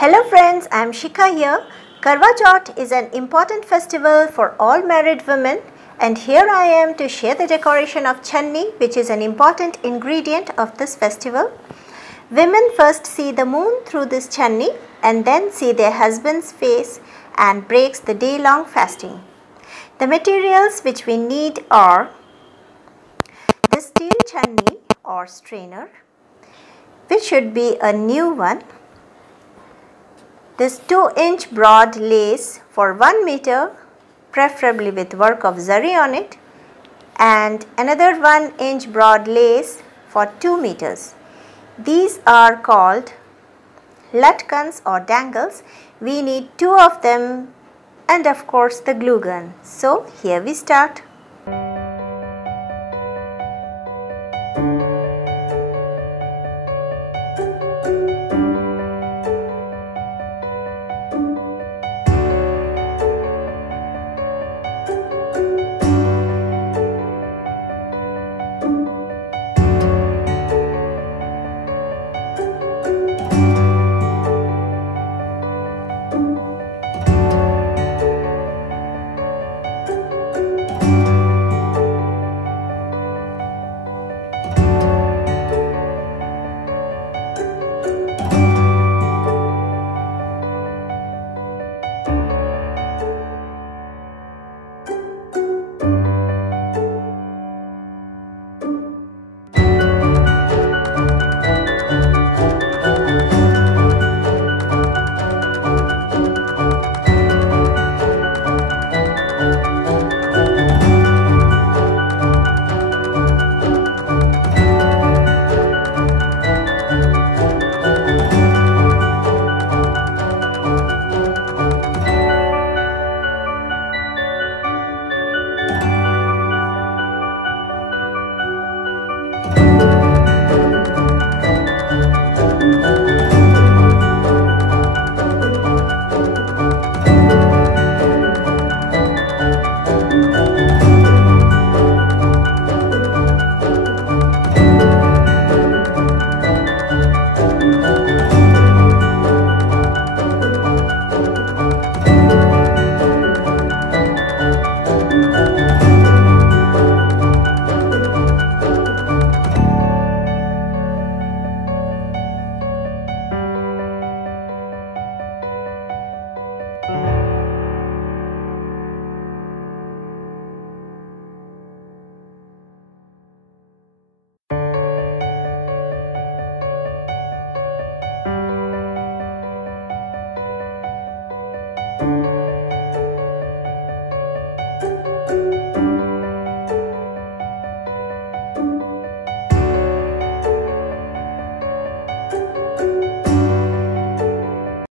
Hello friends, I am Sikha here. Karwa Chauth is an important festival for all married women, and here I am to share the decoration of chhanni, which is an important ingredient of this festival. Women first see the moon through this chhanni and then see their husband's face and breaks the day-long fasting. The materials which we need are the steel chhanni or strainer, which should be a new one. This 2-inch broad lace for 1 meter, preferably with work of zari on it, and another 1-inch broad lace for 2 meters. These are called latkans or dangles. We need 2 of them and of course the glue gun. So here we start.